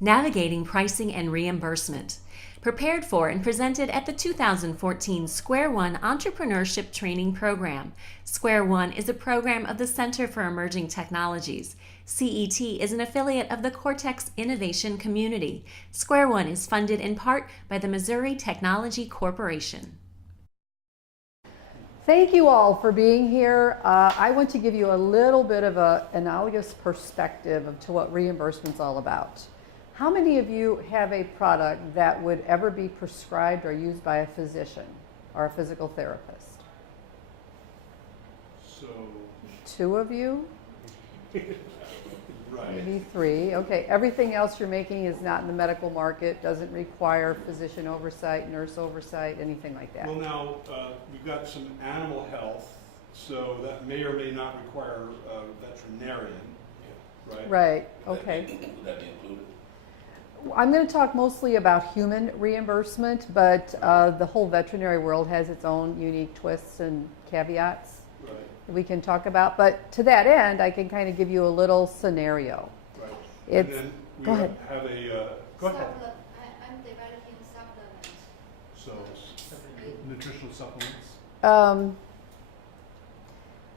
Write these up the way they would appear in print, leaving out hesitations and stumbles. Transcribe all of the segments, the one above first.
Navigating Pricing and Reimbursement, prepared for and presented at the 2014 Square One Entrepreneurship Training Program. Square One is a program of the Center for Emerging Technologies. CET is an affiliate of the Cortex Innovation Community. Square One is funded in part by the Missouri Technology Corporation. Thank you all for being here. I want to give you a little bit of an analogous perspective to what reimbursement's all about. How many of you have a product that would ever be prescribed or used by a physician or a physical therapist? So, Two of you? right. Maybe three. Okay, everything else you're making is not in the medical market, doesn't require physician oversight, nurse oversight, anything like that. Well, now, we've got some animal health, so that may or may not require a veterinarian, right? Right, okay. Would that be included? I'm going to talk mostly about human reimbursement, but the whole veterinary world has its own unique twists and caveats Right, that we can talk about. But to that end, I can kind of give you a little scenario. right. It's, And then we go ahead. have a, go ahead. I'm developing supplements. So, nutritional supplements?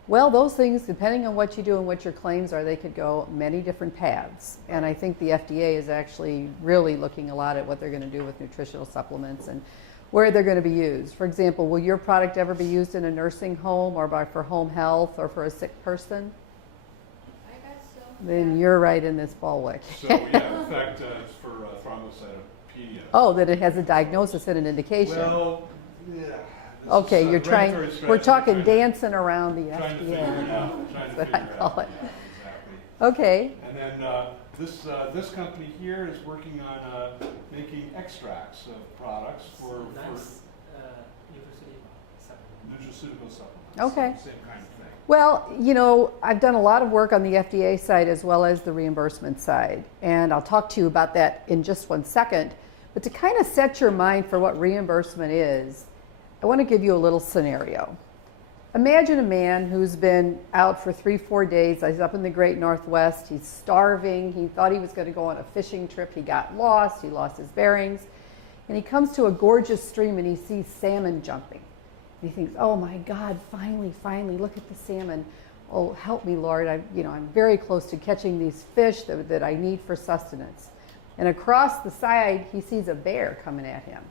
Well, those things, depending on what you do and what your claims are, they could go many different paths. And I think the FDA is actually really looking a lot at what they're going to do with nutritional supplements and where they're going to be used. For example, will your product ever be used in a nursing home or for home health or for a sick person? I got some. Then you're right in this ballwick. So, yeah, in fact, it's for thrombocytopenia. Oh, that it has a diagnosis and an indication. Well, yeah. This Okay, is, you're trying, regulatory strategy, we're talking trying to- dancing around the Trying to figure it FDA. out, trying to That's what I figure it call out. it. Yeah, exactly. Okay, And then this company here is working on making extracts of products for Nice nutraceutical supplement. nutraceutical supplements. Okay. Same kind of thing. well, you know, I've done a lot of work on the FDA side as well as the reimbursement side, and I'll talk to you about that in just one second. But to kind of set your mind for what reimbursement is, I want to give you a little scenario. Imagine a man who's been out for 3-4 days. He's up in the great Northwest. He's starving. He thought he was going to go on a fishing trip. He got lost. He lost his bearings. And he comes to a gorgeous stream and he sees salmon jumping. And he thinks, oh my God, finally, look at the salmon. Oh, help me, Lord. I'm very close to catching these fish that I need for sustenance. And across the side, he sees a bear coming at him.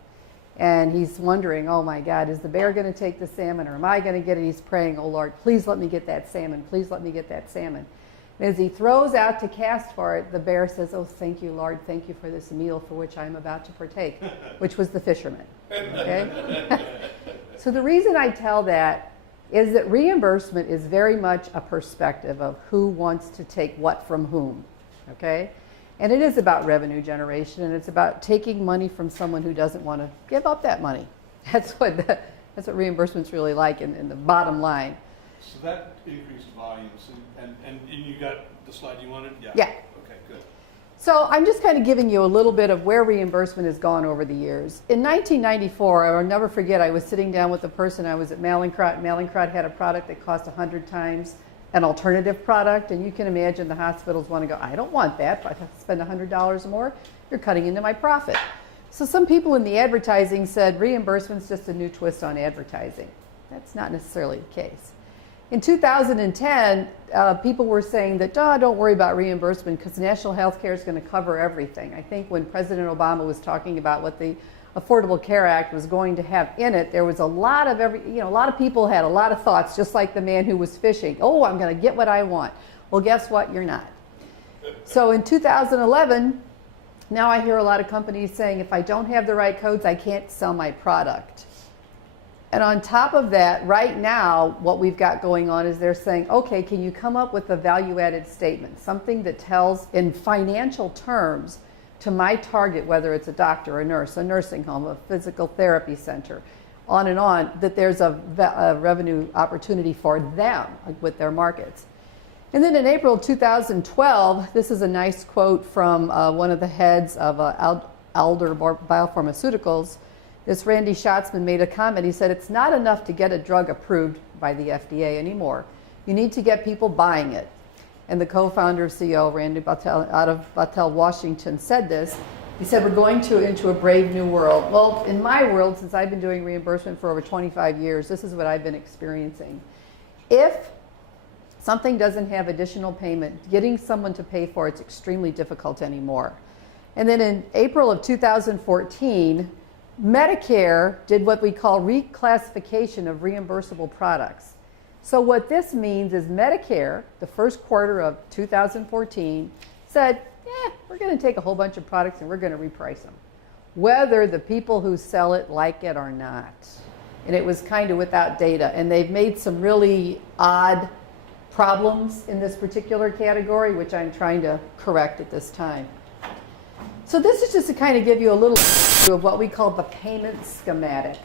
And he's wondering, oh my God, is the bear going to take the salmon or am I going to get it? He's praying, oh Lord, please let me get that salmon. Please let me get that salmon. And as he throws out to cast for it, the bear says, oh, thank you, Lord. Thank you for this meal for which I am about to partake, which was the fisherman. Okay? So the reason I tell that is that reimbursement is very much a perspective of who wants to take what from whom. Okay? And it is about revenue generation, and it's about taking money from someone who doesn't want to give up that money. That's what reimbursement's really like in the bottom line. So that increased volumes, and you got the slide you wanted? Yeah. Okay, good. So I'm just kind of giving you a little bit of where reimbursement has gone over the years. In 1994, I'll never forget, I was sitting down with a person. I was at Mallinckrodt. Mallinckrodt had a product that cost 100 times an alternative product, and you can imagine the hospitals want to go, I don't want that. If I have to spend $100 more, you're cutting into my profit. So some people in the advertising said reimbursement's just a new twist on advertising. That's not necessarily the case. In 2010, people were saying that, don't worry about reimbursement because national health care is going to cover everything. I think when President Obama was talking about what the Affordable Care Act was going to have in it, there was a lot of people had a lot of thoughts, just like the man who was fishing. Oh, I'm going to get what I want. Well, guess what? You're not. So in 2011, now I hear a lot of companies saying, if I don't have the right codes, I can't sell my product. And on top of that, right now, what we've got going on is they're saying, okay, can you come up with a value-added statement, something that tells in financial terms to my target, whether it's a doctor, a nurse, a nursing home, a physical therapy center, on and on, that there's a revenue opportunity for them with their markets. And then in April 2012, this is a nice quote from one of the heads of Alder Biopharmaceuticals. This Randy Schatzman made a comment. He said, it's not enough to get a drug approved by the FDA anymore. You need to get people buying it. and the co-founder CEO, Randy Battelle, out of Battelle, Washington, said this. He said, we're going into a brave new world. Well, in my world, since I've been doing reimbursement for over 25 years, this is what I've been experiencing. If something doesn't have additional payment, getting someone to pay for it's extremely difficult anymore. And then in April of 2014, Medicare did what we call reclassification of reimbursable products. So what this means is Medicare, the first quarter of 2014, said, we're going to take a whole bunch of products and we're going to reprice them, whether the people who sell it like it or not. And it was kind of without data. And they've made some really odd problems in this particular category, which I'm trying to correct at this time. So this is just to kind of give you a little view of what we call the payment schematic.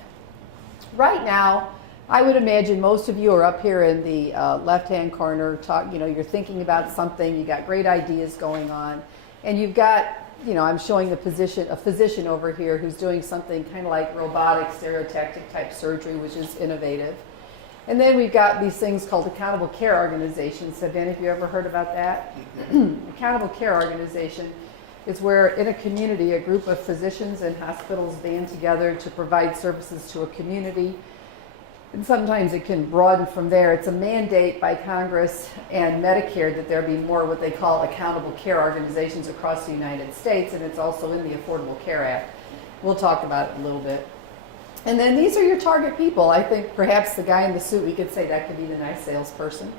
Right now, I would imagine most of you are up here in the left-hand corner, you're thinking about something, you got great ideas going on, and you've got, I'm showing a physician over here who's doing something kind of like robotic, stereotactic type surgery, which is innovative. And then we've got these things called accountable care organizations. Have any of you ever heard about that? Accountable care organization is where in a community, a group of physicians and hospitals band together to provide services to a community. And sometimes it can broaden from there. It's a mandate by Congress and Medicare that there be more what they call accountable care organizations across the United States, and it's also in the Affordable Care Act. We'll talk about it a little bit. And then these are your target people. I think perhaps the guy in the suit, we could say that could be the nice salesperson.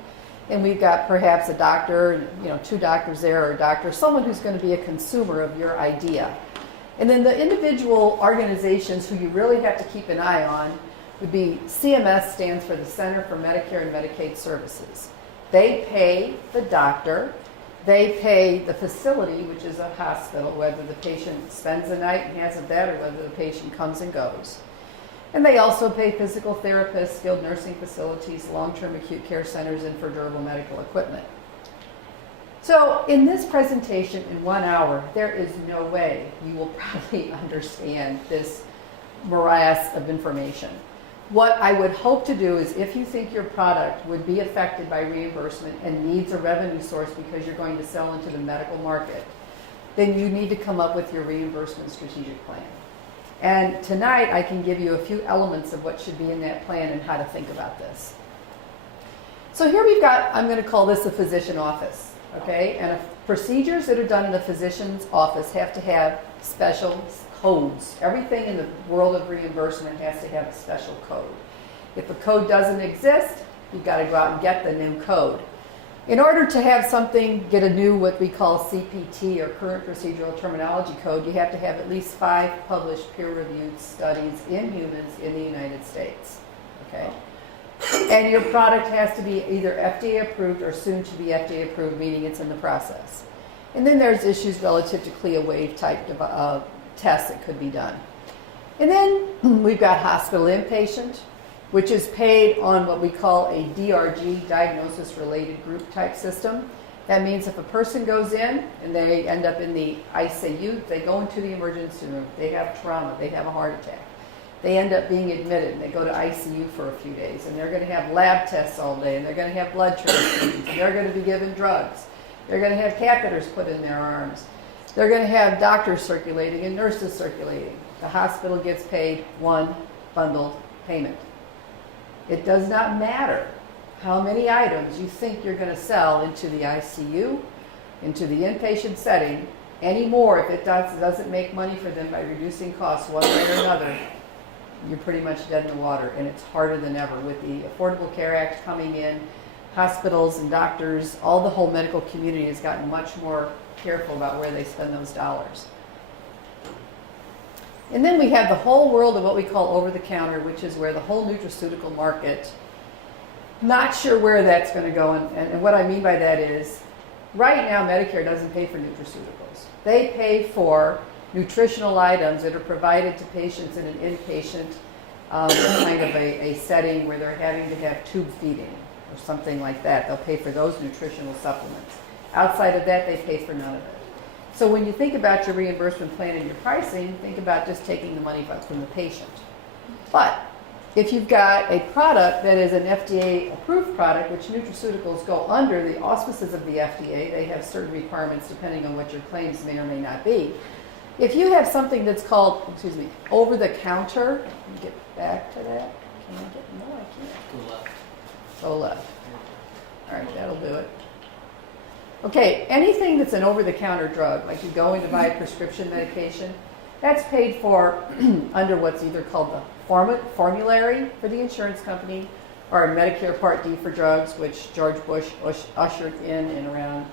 And we've got perhaps a doctor, two doctors there, or a doctor, someone who's going to be a consumer of your idea. And then the individual organizations who you really have to keep an eye on would be CMS, stands for the Center for Medicare and Medicaid Services. They pay the doctor, they pay the facility, which is a hospital, whether the patient spends the night and has a bed or whether the patient comes and goes. And they also pay physical therapists, skilled nursing facilities, long-term acute care centers, and for durable medical equipment. So in this presentation in 1 hour, there is no way you will probably understand this morass of information. What I would hope to do is if you think your product would be affected by reimbursement and needs a revenue source because you're going to sell into the medical market, then you need to come up with your reimbursement strategic plan. And tonight I can give you a few elements of what should be in that plan and how to think about this. So here we've got, I'm going to call this a physician office, okay? And procedures that are done in a physician's office have to have special codes. Everything in the world of reimbursement has to have a special code. If a code doesn't exist, you've got to go out and get the new code. In order to have something get a new, what we call CPT or current procedural terminology code, you have to have at least 5 published peer-reviewed studies in humans in the United States. Okay? And your product has to be either FDA approved or soon to be FDA approved, meaning it's in the process. And then there's issues relative to CLIA waive type tests that could be done. And then we've got hospital inpatient, which is paid on what we call a DRG, diagnosis related group type system. That means if a person goes in and they end up in the ICU, they go into the emergency room, they have trauma, they have a heart attack. They end up being admitted and they go to ICU for a few days and they're going to have lab tests all day and they're going to have blood transfusions and they're going to be given drugs. They're going to have catheters put in their arms. They're going to have doctors circulating and nurses circulating. The hospital gets paid one bundled payment. It does not matter how many items you think you're going to sell into the ICU, into the inpatient setting, anymore. If it doesn't make money for them by reducing costs one way or another, you're pretty much dead in the water, and it's harder than ever. With the Affordable Care Act coming in, hospitals and doctors, all the whole medical community has gotten much more careful about where they spend those dollars. And then we have the whole world of what we call over-the-counter, which is where the whole nutraceutical market, not sure where that's going to go. And what I mean by that is, right now Medicare doesn't pay for nutraceuticals. They pay for nutritional items that are provided to patients in an inpatient kind of a setting where they're having to have tube feeding or something like that. They'll pay for those nutritional supplements. Outside of that, they pay for none of it. So when you think about your reimbursement plan and your pricing, think about just taking the money from the patient. But If you've got a product that is an FDA-approved product, which nutraceuticals go under the auspices of the FDA, they have certain requirements depending on what your claims may or may not be. If you have something that's called, over-the-counter, let me get back to that. Can I get, no, I can't. Go left. Go left. All right, that'll do it. Okay, anything that's an over-the-counter drug, like you go in to buy a prescription medication, that's paid for under what's either called the formulary for the insurance company or a Medicare Part D for drugs, which George Bush ushered in around,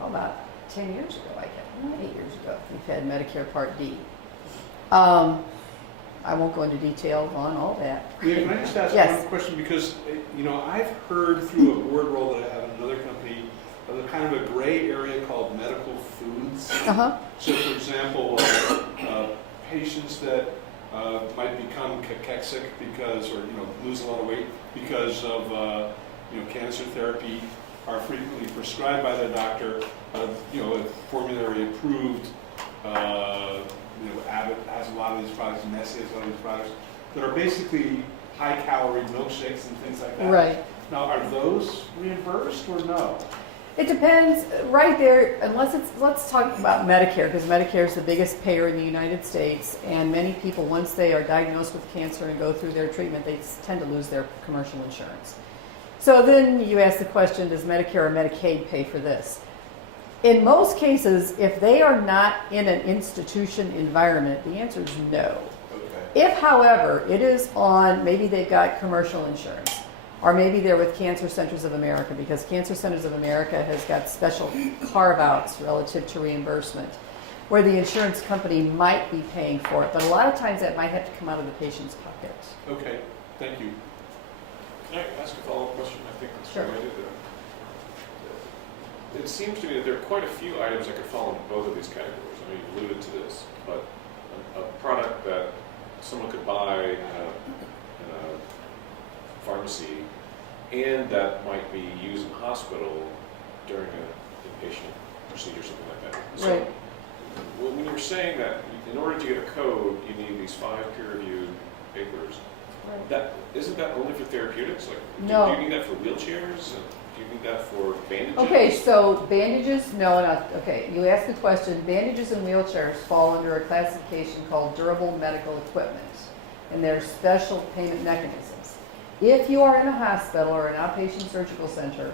about 10 years ago, I guess, 8 years ago. We've had Medicare Part D. I won't go into detail on all that. Yeah, can I just ask Yes. one question? Because, I've heard through a board role that I have in another company of a kind of a gray area called medical foods. Uh-huh. So, for example, patients that might become cachexic because, or lose a lot of weight because of cancer therapy are frequently prescribed by their doctor. A formulary approved. Abbott has a lot of these products, and Nestle has a lot of these products that are basically high-calorie milkshakes and things like that. Right. Now, are those reimbursed or no? It depends. Right there, let's talk about Medicare, because Medicare is the biggest payer in the United States, and many people, once they are diagnosed with cancer and go through their treatment, they tend to lose their commercial insurance. So then you ask the question, does Medicare or Medicaid pay for this? In most cases, if they are not in an institution environment, the answer is no. Okay. If, however, it is on, maybe they've got commercial insurance, or maybe they're with Cancer Centers of America, because Cancer Centers of America has got special carve-outs relative to reimbursement, where the insurance company might be paying for it, but a lot of times that might have to come out of the patient's pocket. Okay, thank you. Can I ask a follow-up question? I think that's Sure. related. It seems to me that there are quite a few items that could fall into both of these categories. I know you alluded to this, but a product that someone could buy in a pharmacy and that might be used in the hospital during an inpatient procedure, something like that. So Right. when you're saying that in order to get a code, you need these 5 peer-reviewed papers, isn't that only for therapeutics? Like, No. do you need that for wheelchairs? Do you need that for bandages? Okay, so bandages, no, not, okay, you asked the question, bandages and wheelchairs fall under a classification called durable medical equipment, and there are special payment mechanisms. If you are in a hospital or an outpatient surgical center,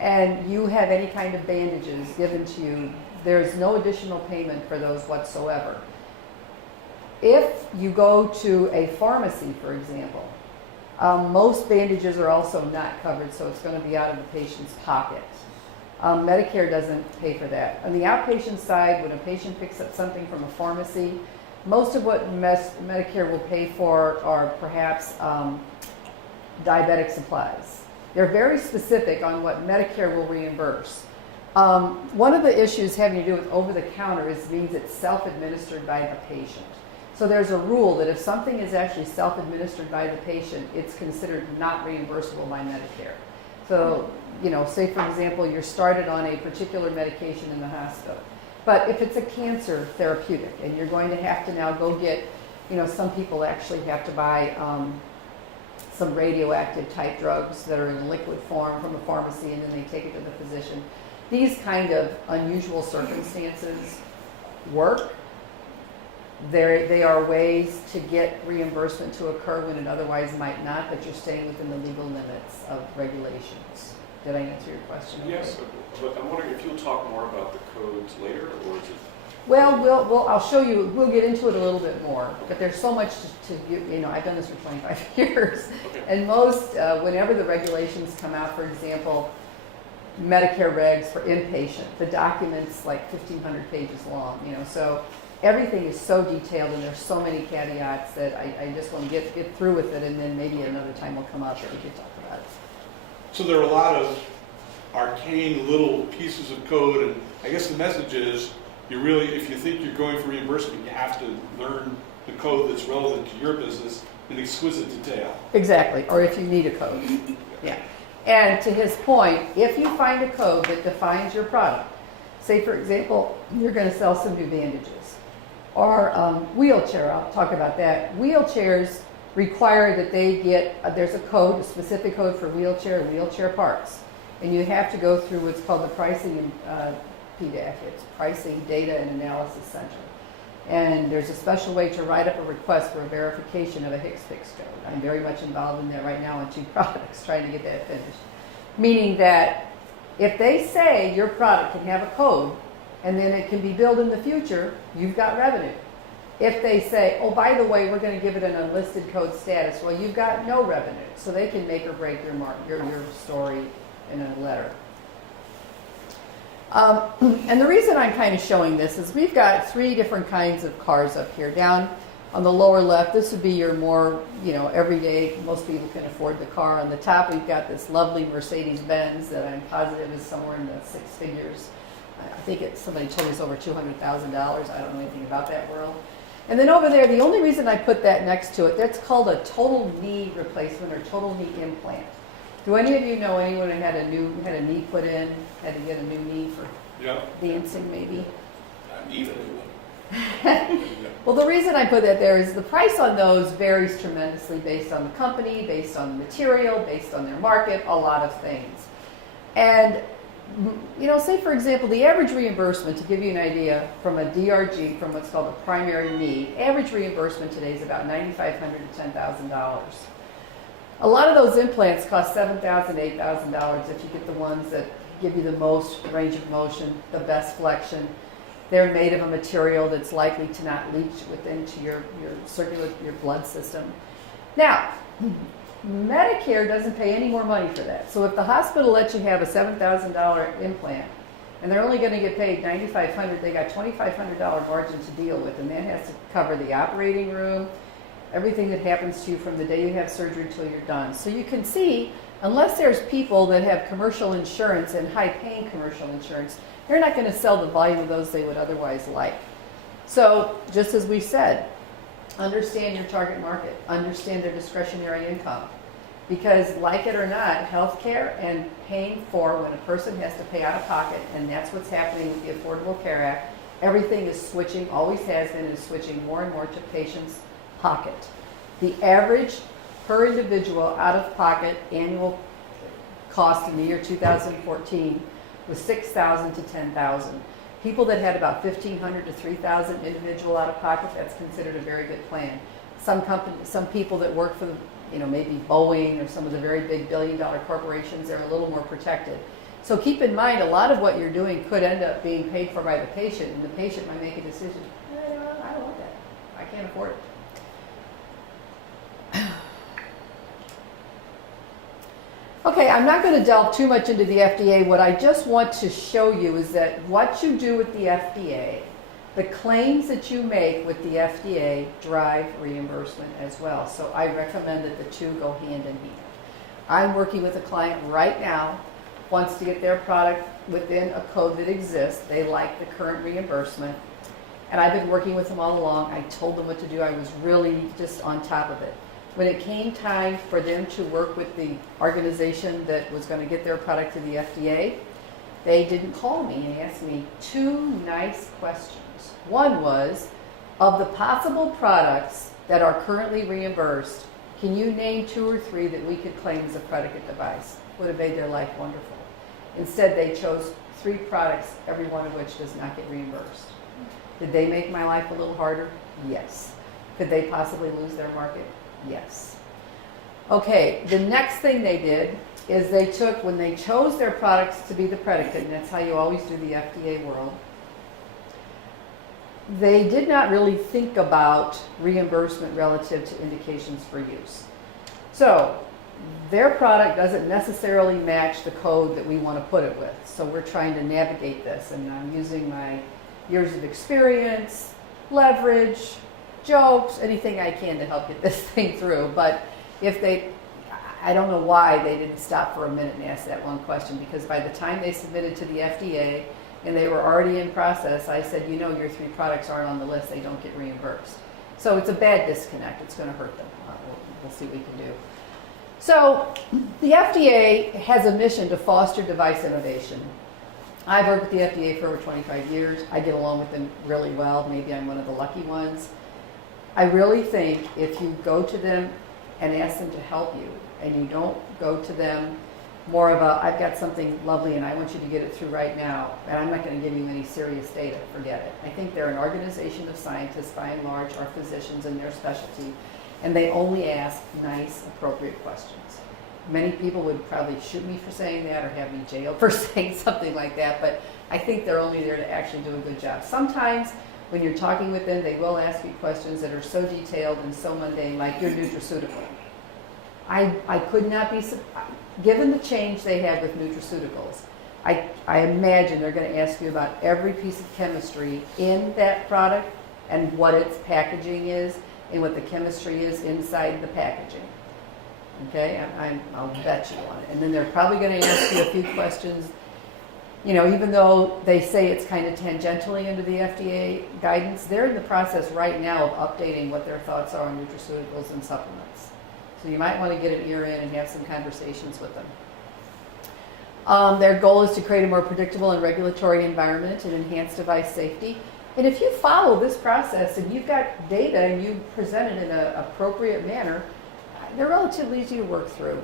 and you have any kind of bandages given to you, there's no additional payment for those whatsoever. If you go to a pharmacy, for example, most bandages are also not covered, so it's going to be out of the patient's pocket. Medicare doesn't pay for that. On the outpatient side, when a patient picks up something from a pharmacy, most of what Medicare will pay for are perhaps diabetic supplies. They're very specific on what Medicare will reimburse. One of the issues having to do with over-the-counter means it's self-administered by the patient. So there's a rule that if something is actually self-administered by the patient, it's considered not reimbursable by Medicare. So, say for example, you're started on a particular medication in the hospital. But if it's a cancer therapeutic and you're going to have to now go get, some people actually have to buy some radioactive type drugs that are in liquid form from a pharmacy, and then they take it to the physician. These kind of unusual circumstances work. They are ways to get reimbursement to occur when it otherwise might not, but you're staying within the legal limits of regulations. Did I answer your question? Yes, but I'm wondering if you'll talk more about the codes later, or is it? Well, I'll show you. We'll get into it a little bit more, but there's so much to I've done this for 25 years, Okay. and most, whenever the regulations come out, for example, Medicare regs for inpatient, the document's like 1,500 pages long, so everything is so detailed and there's so many caveats that I just want to get through with it, and then maybe another time will come up that we could talk about it. So there are a lot of arcane little pieces of code, and I guess the message is, if you think you're going for reimbursement, you have to learn the code that's relevant to your business in exquisite detail. Exactly, or if you need a code. Yeah. And to his point, if you find a code that defines your product, say for example, you're going to sell some new bandages, or wheelchair, I'll talk about that. Wheelchairs, require that they get, there's a code, a specific code for wheelchair parts. And you have to go through what's called the pricing and PDAC, it's Pricing Data and Analysis Center. And there's a special way to write up a request for a verification of a HCPCS code. I'm very much involved in that right now on 2 products, trying to get that finished. Meaning that if they say your product can have a code and then it can be billed in the future, you've got revenue. If they say, oh, by the way, we're going to give it an unlisted code status, well, you've got no revenue. So they can make or break your story in a letter. And the reason I'm kind of showing this is we've got 3 different kinds of cars up here. Down on the lower left, this would be your more, everyday, most people can afford the car. On the top, we've got this lovely Mercedes-Benz that I'm positive is somewhere in the 6 figures. I think somebody told me it's over $200,000. I don't know anything about that world. And then over there, the only reason I put that next to it, that's called a total knee replacement or total knee implant. Do any of you know anyone who had a knee put in, had to get a new knee for dancing maybe? I'm even. Well, the reason I put that there is the price on those varies tremendously based on the company, based on the material, based on their market, a lot of things. And say for example, the average reimbursement, to give you an idea, from a DRG, from what's called a primary knee, average reimbursement today is about $9,500 to $10,000. A lot of those implants cost $7,000, $8,000 if you get the ones that give you the most range of motion, the best flexion. They're made of a material that's likely to not leach into your blood system. Now, Medicare doesn't pay any more money for that. So if the hospital lets you have a $7,000 implant and they're only going to get paid $9,500, they got $2,500 margin to deal with, and that has to cover the operating room, everything that happens to you from the day you have surgery until you're done. So you can see, unless there's people that have commercial insurance and high-paying commercial insurance, they're not going to sell the volume of those they would otherwise like. So just as we said, understand your target market, understand their discretionary income. Because like it or not, healthcare and paying for when a person has to pay out of pocket, and that's what's happening with the Affordable Care Act, everything is switching, always has been, is switching more and more to patients' pocket. The average per individual out-of-pocket annual cost in the year 2014 was $6,000 to $10,000. People that had about $1,500 to $3,000 individual out-of-pocket, that's considered a very good plan. Some people that work for maybe Boeing or some of the very big billion-dollar corporations, they're a little more protected. So keep in mind, a lot of what you're doing could end up being paid for by the patient, and the patient might make a decision, I don't want that. I can't afford it. Okay, I'm not going to delve too much into the FDA. What I just want to show you is that what you do with the FDA, the claims that you make with the FDA drive reimbursement as well. So I recommend that the two go hand in hand. I'm working with a client right now, wants to get their product within a code that exists. They like the current reimbursement. And I've been working with them all along. I told them what to do. I was really just on top of it. When it came time for them to work with the organization that was going to get their product to the FDA, they didn't call me and asked me 2 nice questions. One was, of the possible products that are currently reimbursed, can you name 2 or 3 that we could claim as a predicate device? Would have made their life wonderful. Instead, they chose 3 products, every one of which does not get reimbursed. Did they make my life a little harder? Yes. Could they possibly lose their market? Yes. Okay, the next thing they did is they took, when they chose their products to be the predicate, and that's how you always do the FDA world, they did not really think about reimbursement relative to indications for use. So their product doesn't necessarily match the code that we want to put it with. So we're trying to navigate this, and I'm using my years of experience, leverage, jokes, anything I can to help get this thing through. But I don't know why they didn't stop for a minute and ask that one question, because by the time they submitted to the FDA and they were already in process, I said, your 3 products aren't on the list, they don't get reimbursed. So it's a bad disconnect, it's going to hurt them. We'll see what we can do. So the FDA has a mission to foster device innovation. I've worked with the FDA for over 25 years. I get along with them really well. Maybe I'm one of the lucky ones. I really think if you go to them and ask them to help you, and you don't go to them more of a, I've got something lovely and I want you to get it through right now, and I'm not going to give you any serious data, forget it. I think they're an organization of scientists, by and large, are physicians in their specialty, and they only ask nice, appropriate questions. Many people would probably shoot me for saying that or have me jailed for saying something like that, but I think they're only there to actually do a good job. Sometimes when you're talking with them, they will ask you questions that are so detailed and so mundane, like your nutraceutical. I could not be, given the change they have with nutraceuticals, I imagine they're going to ask you about every piece of chemistry in that product and what its packaging is and what the chemistry is inside the packaging. Okay, I'll bet you on it. And then they're probably going to ask you a few questions. You know, even though they say it's kind of tangentially under the FDA guidance, they're in the process right now of updating what their thoughts are on nutraceuticals and supplements. So you might want to get an ear in and have some conversations with them. Their goal is to create a more predictable and regulatory environment and enhance device safety. And if you follow this process and you've got data and you present it in an appropriate manner, they're relatively easy to work through.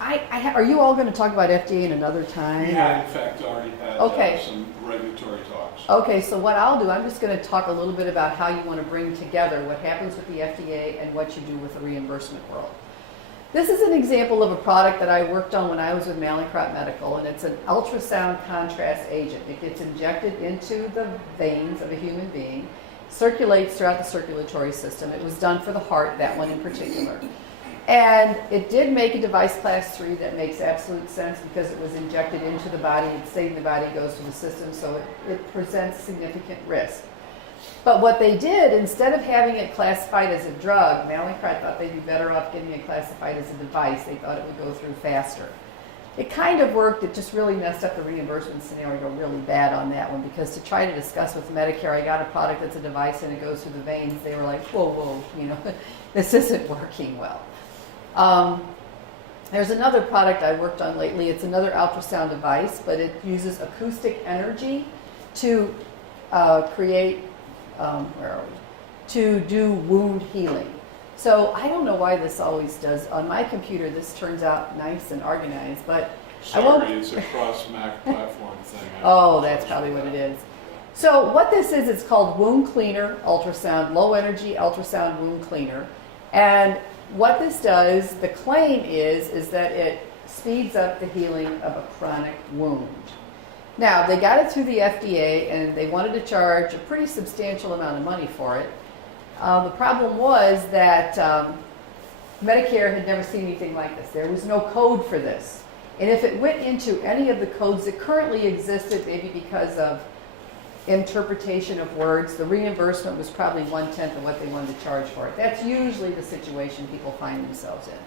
Are you all going to talk about FDA in another time? We had, in fact, already had some regulatory talks. Okay, so what I'll do, I'm just going to talk a little bit about how you want to bring together what happens with the FDA and what you do with the reimbursement world. This is an example of a product that I worked on when I was with Mallinckrodt Medical, and it's an ultrasound contrast agent. It gets injected into the veins of a human being, circulates throughout the circulatory system. It was done for the heart, that one in particular. And it did make a device class 3 that makes absolute sense because it was injected into the body, it stayed in the body, goes through the system, so it presents significant risk. But what they did, instead of having it classified as a drug, Mallinckrodt thought they'd be better off getting it classified as a device. They thought it would go through faster. It kind of worked, it just really messed up the reimbursement scenario really bad on that one, because to try to discuss with Medicare, I got a product that's a device and it goes through the veins, they were like, whoa, you know, this isn't working well. There's another product I worked on lately. It's another ultrasound device, but it uses acoustic energy to to do wound healing. So I don't know why this always does. On my computer, this turns out nice and organized, but Sorry, it's a cross-Mac platform thing. Oh, that's probably what it is. So what this is, it's called wound cleaner ultrasound, low energy ultrasound wound cleaner. And what this does, the claim is that it speeds up the healing of a chronic wound. Now, they got it through the FDA and they wanted to charge a pretty substantial amount of money for it. The problem was that Medicare had never seen anything like this. There was no code for this. And if it went into any of the codes that currently existed, maybe because of interpretation of words, the reimbursement was probably 1/10 of what they wanted to charge for it. That's usually the situation people find themselves in.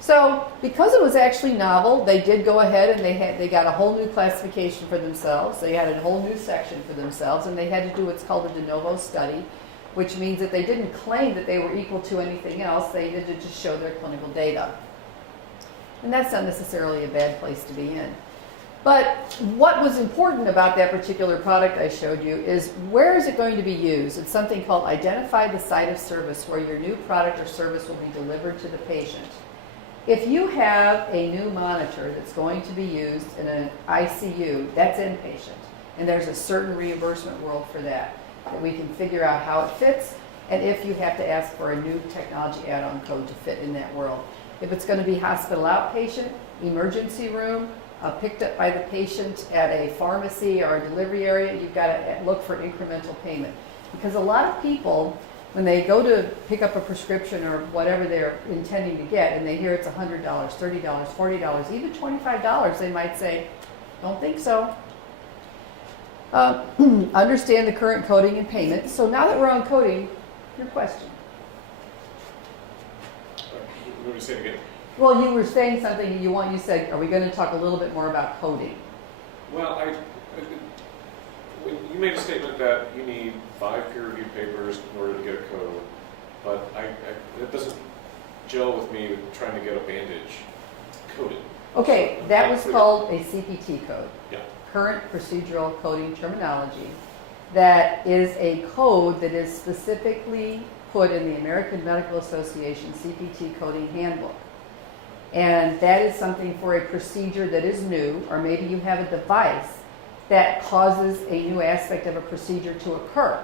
So because it was actually novel, they did go ahead and they got a whole new classification for themselves. They had a whole new section for themselves, and they had to do what's called a de novo study, which means that they didn't claim that they were equal to anything else. They did to just show their clinical data. And that's not necessarily a bad place to be in. But what was important about that particular product I showed you is where is it going to be used? It's something called identify the site of service where your new product or service will be delivered to the patient. If you have a new monitor that's going to be used in an ICU, that's inpatient. And there's a certain reimbursement world for that we can figure out how it fits, and if you have to ask for a new technology add-on code to fit in that world. If it's going to be hospital outpatient, emergency room, picked up by the patient at a pharmacy or a delivery area, you've got to look for incremental payment. Because a lot of people, when they go to pick up a prescription or whatever they're intending to get, and they hear it's $100, $30, $40, even $25, they might say, don't think so. Understand the current coding and payment. So now that we're on coding, your question. Let me say it again. Well, you were saying something you said, are we going to talk a little bit more about coding? Well, you made a statement that you need 5 peer-reviewed papers in order to get a code, but it doesn't gel with me with trying to get a bandage coded. Okay, that was called a CPT code. Yeah. Current Procedural Coding Terminology. that is a code that is specifically put in the American Medical Association CPT coding handbook. And that is something for a procedure that is new, or maybe you have a device that causes a new aspect of a procedure to occur.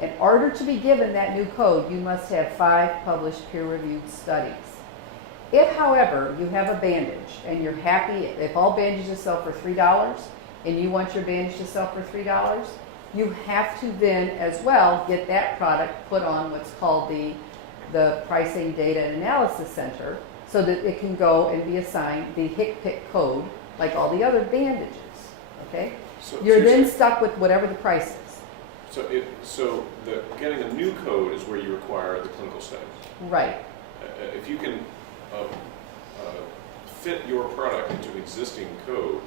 In order to be given that new code, you must have 5 published peer-reviewed studies. If, however, you have a bandage and you're happy, if all bandages sell for $3 and you want your bandage to sell for $3, you have to then as well get that product put on what's called the Pricing Data and Analysis Center, so that it can go and be assigned the HCPCS code like all the other bandages. Okay? You're then stuck with whatever the price is. So getting a new code is where you require the clinical studies. Right. If you can fit your product into an existing code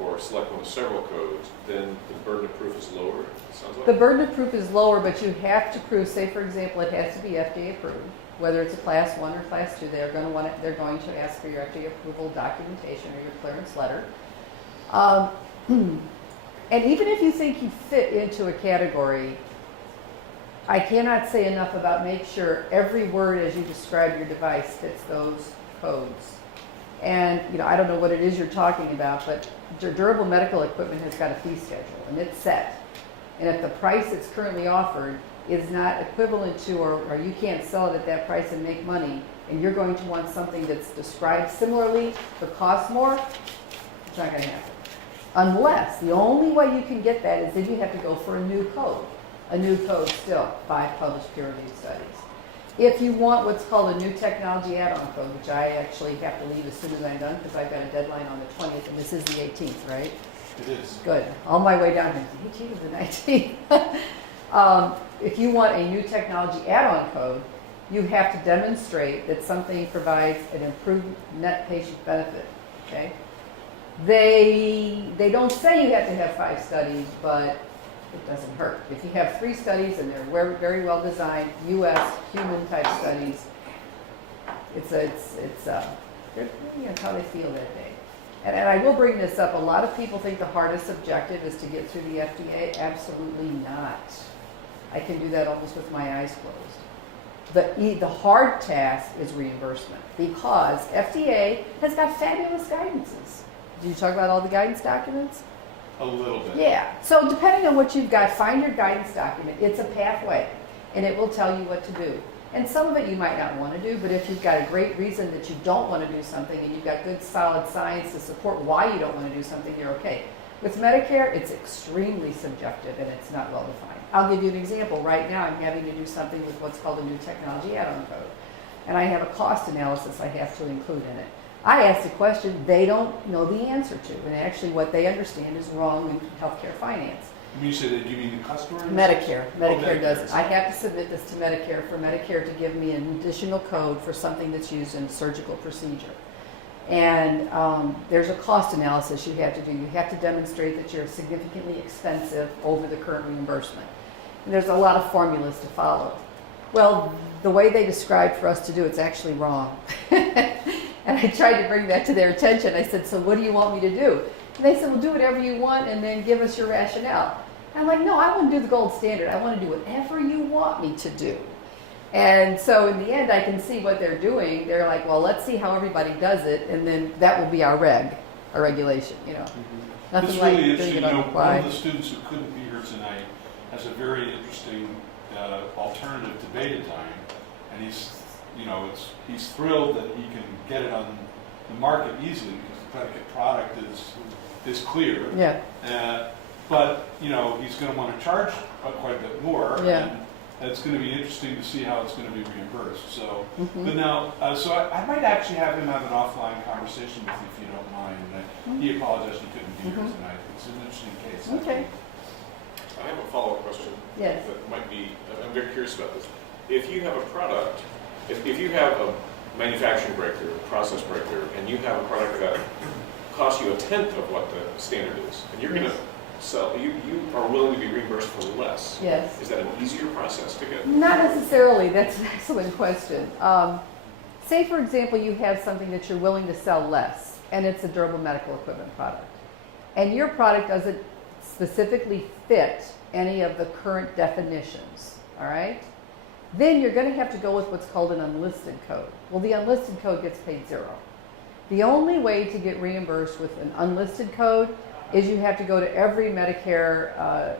or select one of several codes, then the burden of proof is lower, it sounds like? The burden of proof is lower, but you have to prove, say for example, it has to be FDA approved. Whether it's a class 1 or class 2, they're going to ask for your FDA approval documentation or your clearance letter. And even if you think you fit into a category, I cannot say enough about make sure every word as you describe your device fits those codes. And I don't know what it is you're talking about, but durable medical equipment has got a fee schedule, and it's set. And if the price that's currently offered is not equivalent to, or you can't sell it at that price and make money, and you're going to want something that's described similarly but costs more, it's not going to happen. Unless, the only way you can get that is if you have to go for a new code. A new code still, 5 published peer-reviewed studies. If you want what's called a new technology add-on code, which I actually have to leave as soon as I'm done because I've got a deadline on the 20th, and this is the 18th, right? It is. Good. On my way down here, the 18th or the 19th. If you want a new technology add-on code, you have to demonstrate that something provides an improved net patient benefit. Okay? They don't say you have to have 5 studies, but it doesn't hurt. If you have 3 studies and they're very well designed, U.S. human type studies, it's how they feel that day. And I will bring this up. A lot of people think the hardest objective is to get through the FDA. Absolutely not. I can do that almost with my eyes closed. The hard task is reimbursement, because FDA has got fabulous guidances. Did you talk about all the guidance documents? A little bit. Yeah. So depending on what you've got, find your guidance document. It's a pathway, and it will tell you what to do. And some of it you might not want to do, but if you've got a great reason that you don't want to do something, and you've got good solid science to support why you don't want to do something, you're okay. With Medicare, it's extremely subjective, and it's not well defined. I'll give you an example. Right now, I'm having to do something with what's called a new technology add-on code, and I have a cost analysis I have to include in it. I asked a question they don't know the answer to, and actually what they understand is wrong in healthcare finance. When you say that, do you mean the customer? Medicare. Medicare Medicare. does it. I have to submit this to Medicare for Medicare to give me an additional code for something that's used in a surgical procedure. And there's a cost analysis you have to do. You have to demonstrate that you're significantly expensive over the current reimbursement. And there's a lot of formulas to follow. Well, the way they described for us to do it's actually wrong. And I tried to bring that to their attention. I said, so what do you want me to do? And they said, well, do whatever you want and then give us your rationale. And I'm like, no, I want to do the gold standard. I want to do whatever you want me to do. And so in the end, I can see what they're doing. They're like, well, let's see how everybody does it, and then that will be our regulation, Mm-hmm. Nothing It's like really doing interesting. it on the One fly. of the students who couldn't be here tonight has a very interesting alternative to Betadine, and he's thrilled that he can get it on the market easily because the predicate product is clear. Yeah. But he's going to want to charge quite a bit more. Yeah. And it's going to be interesting to see how it's going to be reimbursed. So, Mhm. but now, so I might actually have him have an offline conversation with you if you don't mind. He apologized he couldn't be here tonight. It's an interesting case. Okay. I have a follow-up question. Yes. That might be, I'm very curious about this. If you have a product, if you have a manufacturing breakthrough, a process breakthrough, and you have a product that costs you 1/10 of what the standard is, and you're going to sell, you are willing to be reimbursed for less. Yes. Is that an easier process to get? Not necessarily. That's an excellent question. Say, for example, you have something that you're willing to sell less, and it's a durable medical equipment product. And your product doesn't specifically fit any of the current definitions, all right? Then you're going to have to go with what's called an unlisted code. Well, the unlisted code gets paid zero. The only way to get reimbursed with an unlisted code is you have to go to every Medicare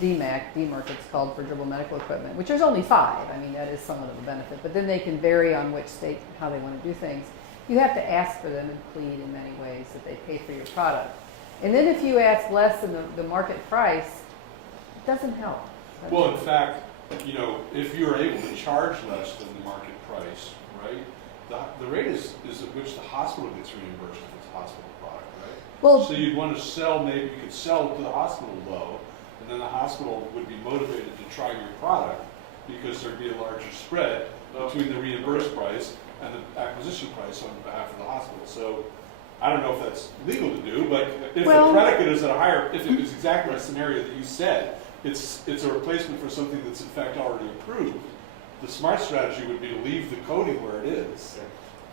DMARC it's called, for durable medical equipment, which there's only 5. I mean, that is somewhat of a benefit, but then they can vary on which state, how they want to do things. You have to ask for them and plead in many ways that they pay for your product. And then if you ask less than the market price, it doesn't help. Well, in fact, you know, if you're able to charge less than the market price, right, the rate is at which the hospital gets reimbursed if it's a hospital product, right? Well, So you'd want to sell, maybe you could sell it to the hospital low, and then the hospital would be motivated to try your product because there'd be a larger spread between the reimbursed price and the acquisition price on behalf of the hospital. So I don't know if that's legal to do, but if the predicate is at a higher, if it was exactly the scenario that you said, it's a replacement for something that's in fact already approved. The smart strategy would be to leave the coding where it is,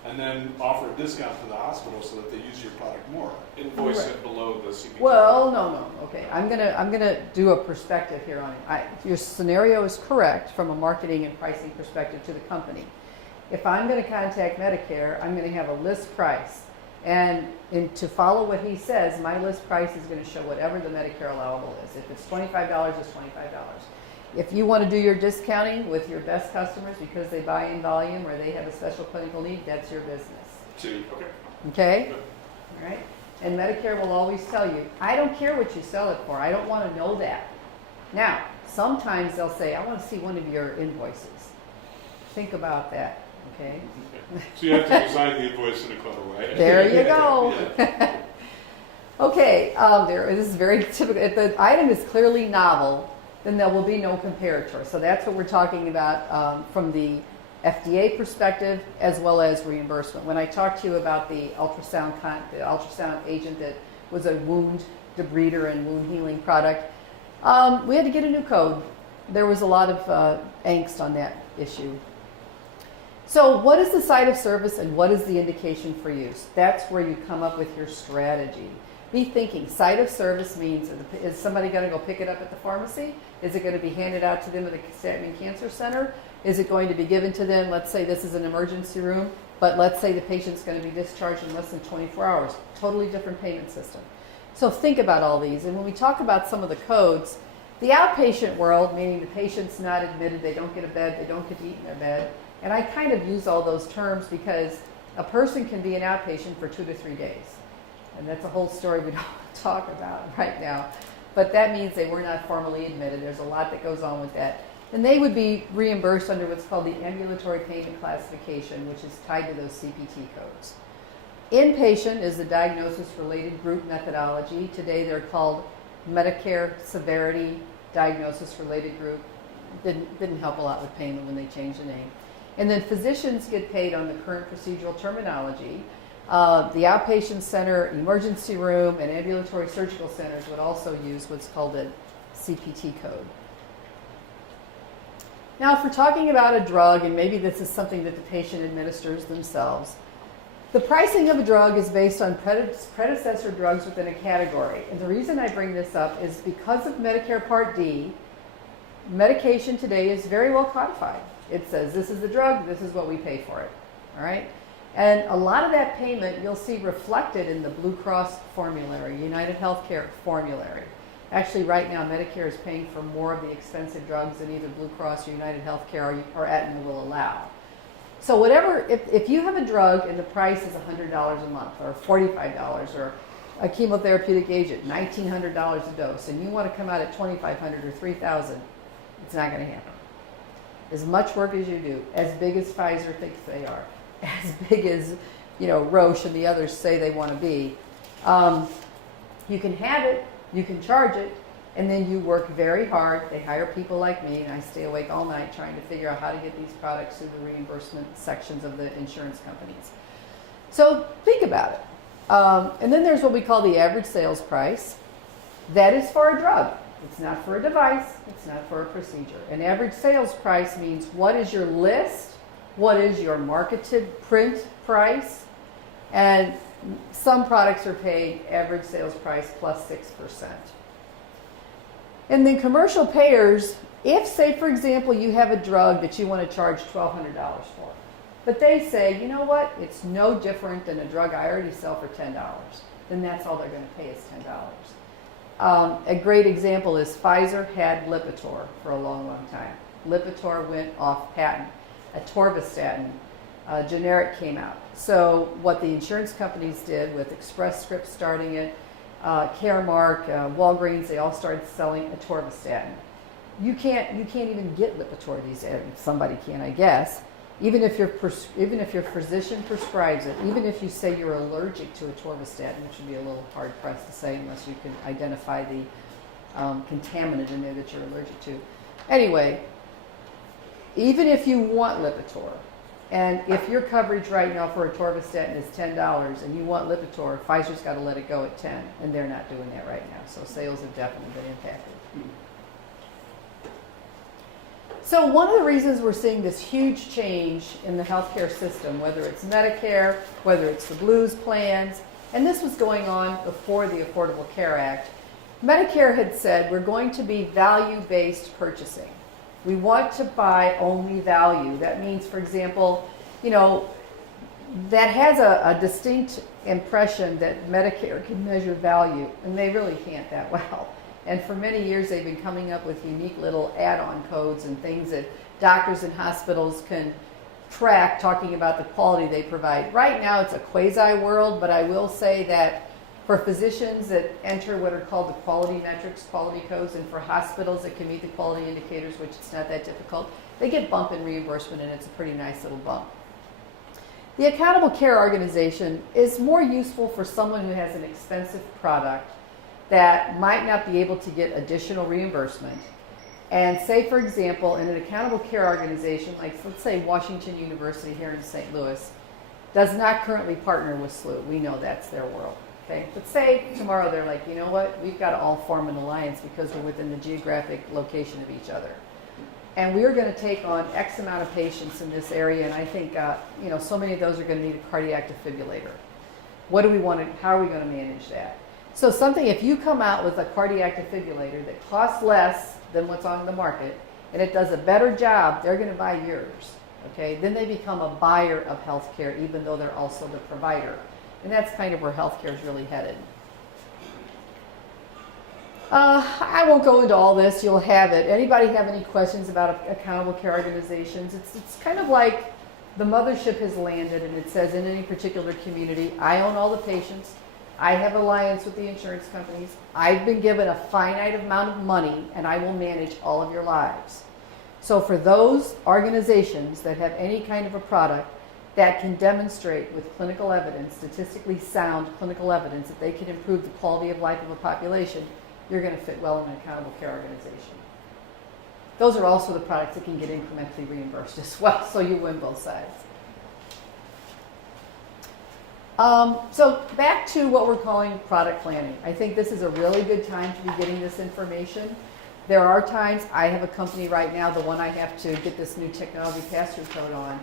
and then offer a discount to the hospital so that they use your product more. Invoice it below the CPT. well, no. Okay, I'm gonna do a perspective here on it. Your scenario is correct from a marketing and pricing perspective to the company. If I'm going to contact Medicare, I'm going to have a list price. And to follow what he says, my list price is going to show whatever the Medicare allowable is. If it's $25, it's $25. If you want to do your discounting with your best customers because they buy in volume or they have a special clinical need, that's your business. Okay? All right? And Medicare will always tell you, I don't care what you sell it for. I don't want to know that. Now, sometimes they'll say, I want to see one of your invoices. Think about that. Okay. So you have to design the invoice in a clever way. There you go. Okay, this is very typical. If the item is clearly novel, then there will be no comparator. So that's what we're talking about from the FDA perspective as well as reimbursement. When I talked to you about the ultrasound agent that was a wound debrider and wound healing product, we had to get a new code. There was a lot of angst on that issue. So what is the site of service and what is the indication for use? That's where you come up with your strategy. Be thinking, site of service means, is somebody going to go pick it up at the pharmacy? Is it going to be handed out to them at the Statman Cancer Center? Is it going to be given to them, let's say this is an emergency room, but let's say the patient's going to be discharged in less than 24 hours. Totally different payment system. So think about all these. And when we talk about some of the codes, the outpatient world, meaning the patient's not admitted, they don't get a bed, they don't get to eat in their bed. And I kind of use all those terms because a person can be an outpatient for 2 to 3 days. And that's a whole story we don't talk about right now. But that means they were not formally admitted. There's a lot that goes on with that. And they would be reimbursed under what's called the ambulatory payment classification, which is tied to those CPT codes. Inpatient is the diagnosis-related group methodology. Today they're called Medicare Severity Diagnosis-Related Group. Didn't help a lot with payment when they changed the name. And then physicians get paid on the current procedural terminology. The outpatient center, emergency room, and ambulatory surgical centers would also use what's called a CPT code. Now, if we're talking about a drug, and maybe this is something that the patient administers themselves, the pricing of a drug is based on predecessor drugs within a category. And the reason I bring this up is because of Medicare Part D, medication today is very well codified. It says this is the drug, this is what we pay for it, all right? And a lot of that payment you'll see reflected in the Blue Cross formulary, United Healthcare formulary. Actually, right now, Medicare is paying for more of the expensive drugs than either Blue Cross or United Healthcare or Aetna will allow. So whatever, if you have a drug and the price is $100 a month or $45 or a chemotherapeutic agent, $1,900 a dose, and you want to come out at $2,500 or $3,000, it's not going to happen. As much work as you do, as big as Pfizer thinks they are, as big as Roche and the others say they want to be, you can have it, you can charge it, and then you work very hard. They hire people like me, and I stay awake all night trying to figure out how to get these products through the reimbursement sections of the insurance companies. So think about it. And then there's what we call the average sales price. That is for a drug. It's not for a device. It's not for a procedure. An average sales price means what is your list, what is your marketed print price, and some products are paid average sales price plus 6%. And then commercial payers, if, say, for example, you have a drug that you want to charge $1,200 for, but they say, you know what, it's no different than a drug I already sell for $10, then that's all they're going to pay is $10. A great example is Pfizer had Lipitor for a long, long time. Lipitor went off patent. Atorvastatin, generic came out. So what the insurance companies did with Express Scripts starting it, Caremark, Walgreens, they all started selling atorvastatin. You can't even get Lipitor these days. Somebody can, I guess. Even if your physician prescribes it, even if you say you're allergic to atorvastatin, which would be a little hard pressed to say unless you can identify the contaminant in there that you're allergic to. Anyway, even if you want Lipitor, and if your coverage right now for atorvastatin is $10 and you want Lipitor, Pfizer's got to let it go at $10, and they're not doing that right now. So sales have definitely been impacted. So one of the reasons we're seeing this huge change in the healthcare system, whether it's Medicare, whether it's the Blues plans, and this was going on before the Affordable Care Act, Medicare had said we're going to be value-based purchasing. We want to buy only value. That means, for example, that has a distinct impression that Medicare can measure value, and they really can't that well. And for many years, they've been coming up with unique little add-on codes and things that doctors and hospitals can track, talking about the quality they provide. Right now, it's a quasi-world, but I will say that for physicians that enter what are called the quality metrics, quality codes, and for hospitals that can meet the quality indicators, which it's not that difficult, they get bump in reimbursement, and it's a pretty nice little bump. The accountable care organization is more useful for someone who has an expensive product that might not be able to get additional reimbursement. And say, for example, in an accountable care organization, like let's say Washington University here in St. Louis, does not currently partner with SLU. We know that's their world. Okay? But say tomorrow they're like, you know what, we've got to all form an alliance because we're within the geographic location of each other. And we're going to take on X amount of patients in this area, and I think so many of those are going to need a cardiac defibrillator. What do we want to, how are we going to manage that? So something, if you come out with a cardiac defibrillator that costs less than what's on the market, and it does a better job, they're going to buy yours. Okay? Then they become a buyer of healthcare, even though they're also the provider. And that's kind of where healthcare is really headed. I won't go into all this. You'll have it. Anybody have any questions about accountable care organizations? It's kind of like the mothership has landed, and it says in any particular community, I own all the patients. I have alliance with the insurance companies. I've been given a finite amount of money, and I will manage all of your lives. So for those organizations that have any kind of a product that can demonstrate with clinical evidence, statistically sound clinical evidence, that they can improve the quality of life of a population, you're going to fit well in an accountable care organization. Those are also the products that can get incrementally reimbursed as well, so you win both sides. So back to what we're calling product planning. I think this is a really good time to be getting this information. There are times, I have a company right now, the one I have to get this new technology pass-through code on,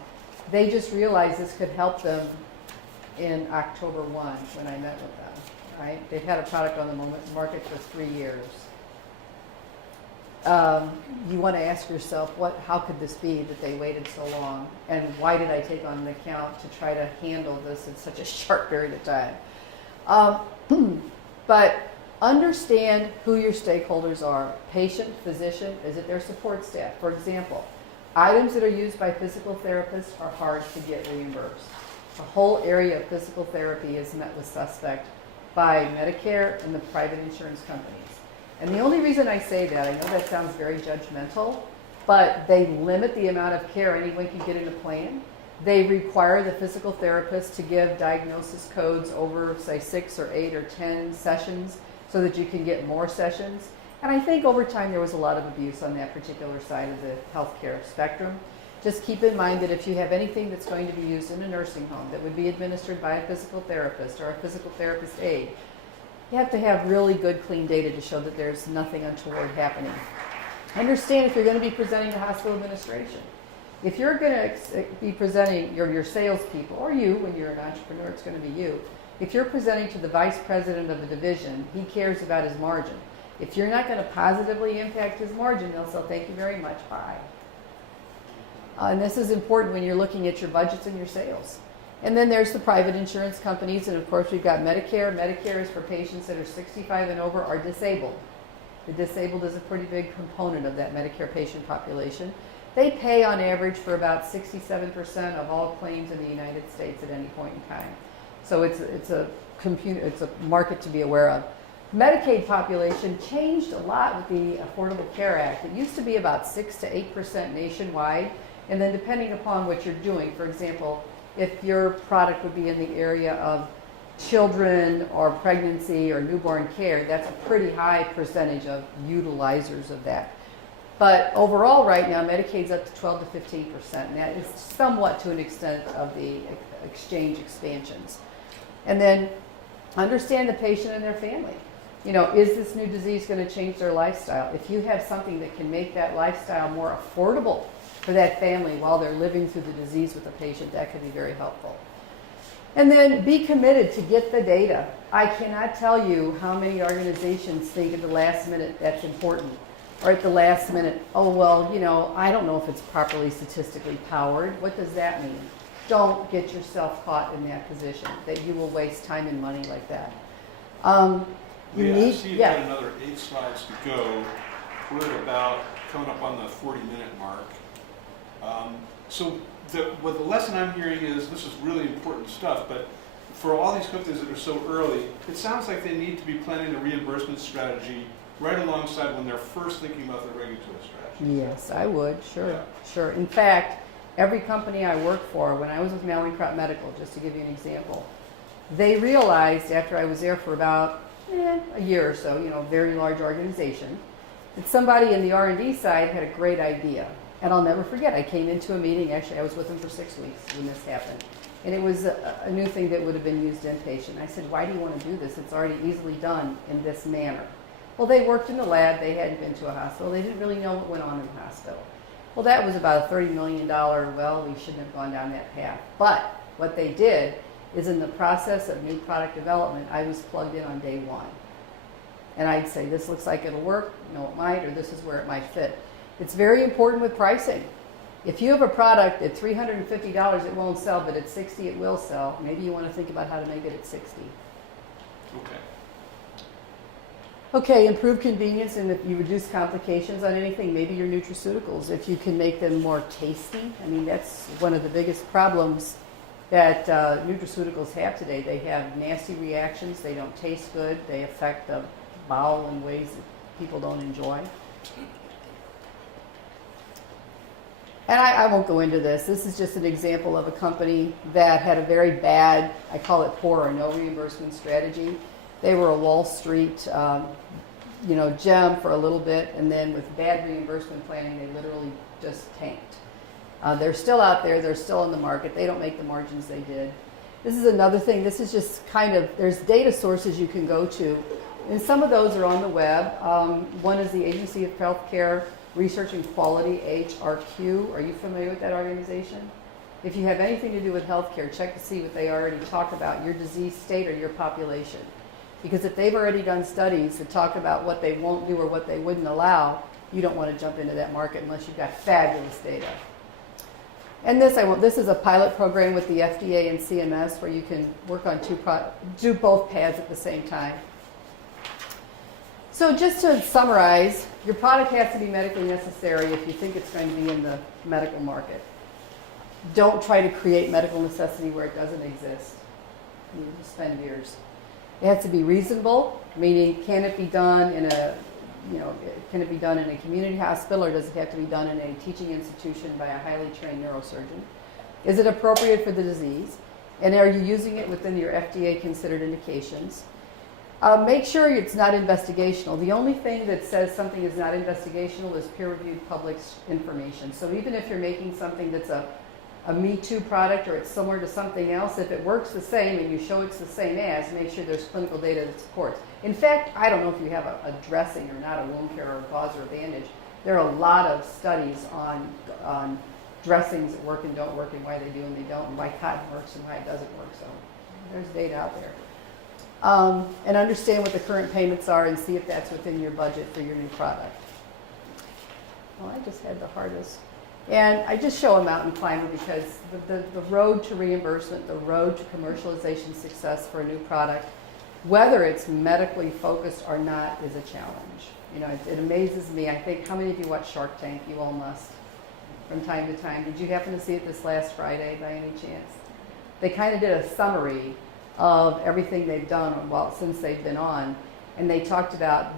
they just realized this could help them in October 1 when I met with them. Right? They've had a product on the market for 3 years. You want to ask yourself, how could this be that they waited so long? And why did I take on an account to try to handle this in such a short period of time? But understand who your stakeholders are. Patient, physician, is it their support staff? For example, items that are used by physical therapists are hard to get reimbursed. The whole area of physical therapy is met with suspect by Medicare and the private insurance companies. And the only reason I say that, I know that sounds very judgmental, but they limit the amount of care anyone can get in a plan. They require the physical therapist to give diagnosis codes over, say, 6 or 8 or 10 sessions so that you can get more sessions. And I think over time there was a lot of abuse on that particular side of the healthcare spectrum. Just keep in mind that if you have anything that's going to be used in a nursing home that would be administered by a physical therapist or a physical therapist aide, you have to have really good, clean data to show that there's nothing untoward happening. Understand if you're going to be presenting to hospital administration. If you're going to be presenting your salespeople, or you, when you're an entrepreneur, it's going to be you. If you're presenting to the vice president of the division, he cares about his margin. If you're not going to positively impact his margin, they'll say, thank you very much, bye. And this is important when you're looking at your budgets and your sales. And then there's the private insurance companies, and of course we've got Medicare. Medicare is for patients that are 65 and over are disabled. The disabled is a pretty big component of that Medicare patient population. They pay on average for about 67% of all claims in the United States at any point in time. So it's a market to be aware of. Medicaid population changed a lot with the Affordable Care Act. It used to be about 6 to 8% nationwide, and then depending upon what you're doing, for example, if your product would be in the area of children or pregnancy or newborn care, that's a pretty high percentage of utilizers of that. But overall right now, Medicaid's up to 12 to 15%, and that is somewhat to an extent of the exchange expansions. And then understand the patient and their family. You know, is this new disease going to change their lifestyle? If you have something that can make that lifestyle more affordable for that family while they're living through the disease with the patient, that could be very helpful. And then be committed to get the data. I cannot tell you how many organizations think at the last minute that's important. Or at the last minute, oh, well, you know, I don't know if it's properly statistically powered. What does that mean? Don't get yourself caught in that position, that you will waste time and money like that. I see you've got another 8 slides to go. We're at about coming up on the 40-minute mark. So the lesson I'm hearing is this is really important stuff, but for all these companies that are so early, it sounds like they need to be planning a reimbursement strategy right alongside when they're first thinking about the regulatory strategy. Yes, I would, sure, Yeah. sure. In fact, every company I worked for, when I was with Mallinckrodt Medical, just to give you an example, they realized after I was there for about a year or so, you know, very large organization, that somebody in the R&D side had a great idea. And I'll never forget, I came into a meeting, actually I was with them for 6 weeks when this happened. And it was a new thing that would have been used inpatient. I said, why do you want to do this? It's already easily done in this manner. Well, they worked in the lab, they hadn't been to a hospital, they didn't really know what went on in the hospital. Well, that was about a $30 million, well, we shouldn't have gone down that path. But what they did is in the process of new product development, I was plugged in on day one. And I'd say, this looks like it'll work, no it might, or this is where it might fit. It's very important with pricing. If you have a product at $350, it won't sell, but at $60 it will sell. Maybe you want to think about how to make it at $60. Okay. Okay, improve convenience, and if you reduce complications on anything, maybe your nutraceuticals, if you can make them more tasty. I mean, that's one of the biggest problems that nutraceuticals have today. They have nasty reactions, they don't taste good, they affect the bowel in ways that people don't enjoy. And I won't go into this. This is just an example of a company that had a very bad, I call it poor or no reimbursement strategy. They were a Wall Street, gem for a little bit, and then with bad reimbursement planning, they literally just tanked. They're still out there. They're still in the market. They don't make the margins they did. This is another thing. This is just kind of, there's data sources you can go to, and some of those are on the web. One is the Agency of Healthcare Research and Quality, HRQ. Are you familiar with that organization? If you have anything to do with healthcare, check to see what they already talk about, your disease state or your population. Because if they've already done studies that talk about what they won't do or what they wouldn't allow, you don't want to jump into that market unless you've got fabulous data. And this is a pilot program with the FDA and CMS where you can work on do both paths at the same time. So just to summarize, your product has to be medically necessary if you think it's going to be in the medical market. Don't try to create medical necessity where it doesn't exist. You will spend years. It has to be reasonable, meaning can it be done in a community hospital, or does it have to be done in a teaching institution by a highly trained neurosurgeon? Is it appropriate for the disease? And are you using it within your FDA considered indications? Make sure it's not investigational. The only thing that says something is not investigational is peer-reviewed published information. So even if you're making something that's a Me Too product or it's similar to something else, if it works the same and you show it's the same as, make sure there's clinical data that supports. In fact, I don't know if you have a dressing or not, a wound care or a gauze or a bandage. There are a lot of studies on dressings that work and don't work and why they do and they don't, and why cotton works and why it doesn't work. So there's data out there. and understand what the current payments are and see if that's within your budget for your new product. Well, I just had the hardest. And I just show a mountain climber because the road to reimbursement, the road to commercialization success for a new product, whether it's medically focused or not, is a challenge. You know, it amazes me. I think, how many of you watch Shark Tank? You all must, from time to time. Did you happen to see it this last Friday by any chance? They kind of did a summary of everything they've done since they've been on. And they talked about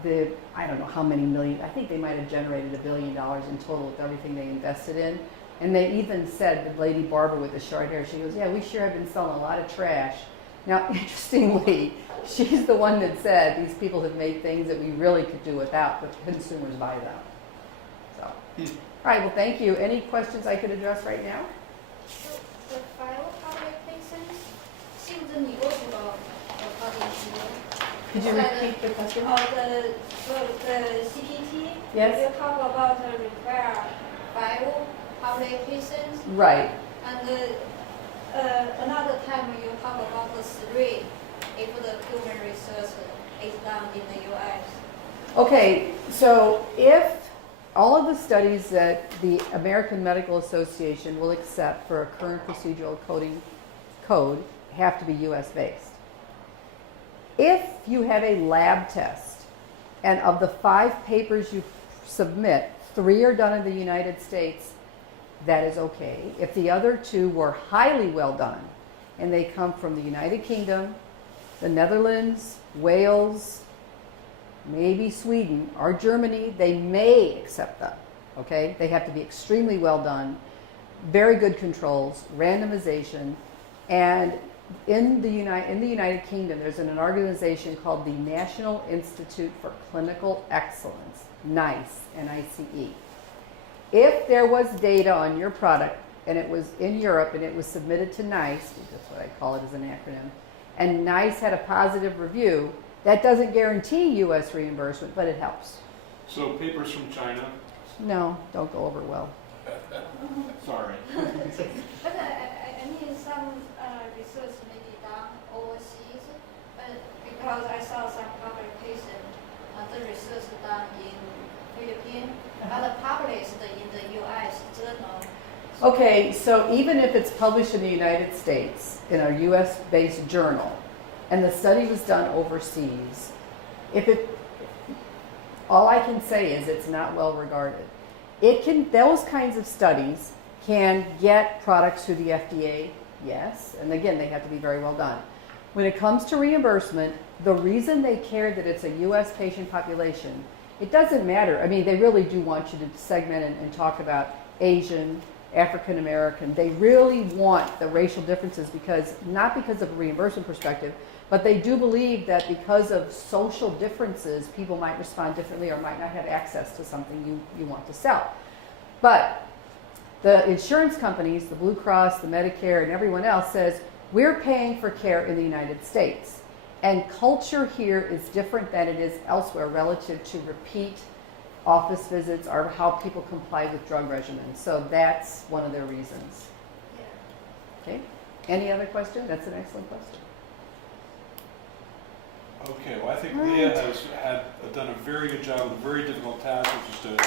I don't know how many million, I think they might have generated $1 billion in total with everything they invested in. And they even said, the lady barber with the short hair, she goes, yeah, we sure have been selling a lot of trash. Now, interestingly, she's the one that said these people have made things that we really could do without, but consumers buy them. So, all right, well, thank you. Any questions I could address right now? So the file publications seems negotiable according to you. Could you repeat the question? The CPT, Yes. you talk about the require file publications, Right. and another time you talk about the 3 if the human research is done in the US. Okay, so if all of the studies that the American Medical Association will accept for a current procedural code have to be US based. If you have a lab test and of the 5 papers you submit, 3 are done in the United States, that is okay. If the other 2 were highly well done and they come from the United Kingdom, the Netherlands, Wales, maybe Sweden or Germany, they may accept them. Okay? They have to be extremely well done, very good controls, randomization, and in the United Kingdom, there's an organization called the National Institute for Clinical Excellence, NICE, N-I-C-E. If there was data on your product and it was in Europe and it was submitted to NICE, that's what I call it as an acronym, and NICE had a positive review, that doesn't guarantee U.S. reimbursement, but it helps. So papers from China, No, don't go over well. sorry. But I mean, some research may be done overseas, but because I saw some publication, the research done in Philippines, but published in the U.S. journal. Okay, so even if it's published in the United States in a U.S.-based journal, and the study was done overseas, all I can say is it's not well regarded. Those kinds of studies can get products through the FDA, yes, and again, they have to be very well done. When it comes to reimbursement, the reason they care that it's a U.S. patient population, it doesn't matter. I mean, they really do want you to segment and talk about Asian, African American. They really want the racial differences not because of a reimbursement perspective, but they do believe that because of social differences, people might respond differently or might not have access to something you want to sell. But the insurance companies, the Blue Cross, the Medicare, and everyone else says, we're paying for care in the United States. And culture here is different than it is elsewhere relative to repeat office visits or how people comply with drug regimens. So that's one of their reasons. Yeah. Okay? Any other question? That's an excellent question. Okay, well, I think Leah has done a very good job with a very difficult task, which is to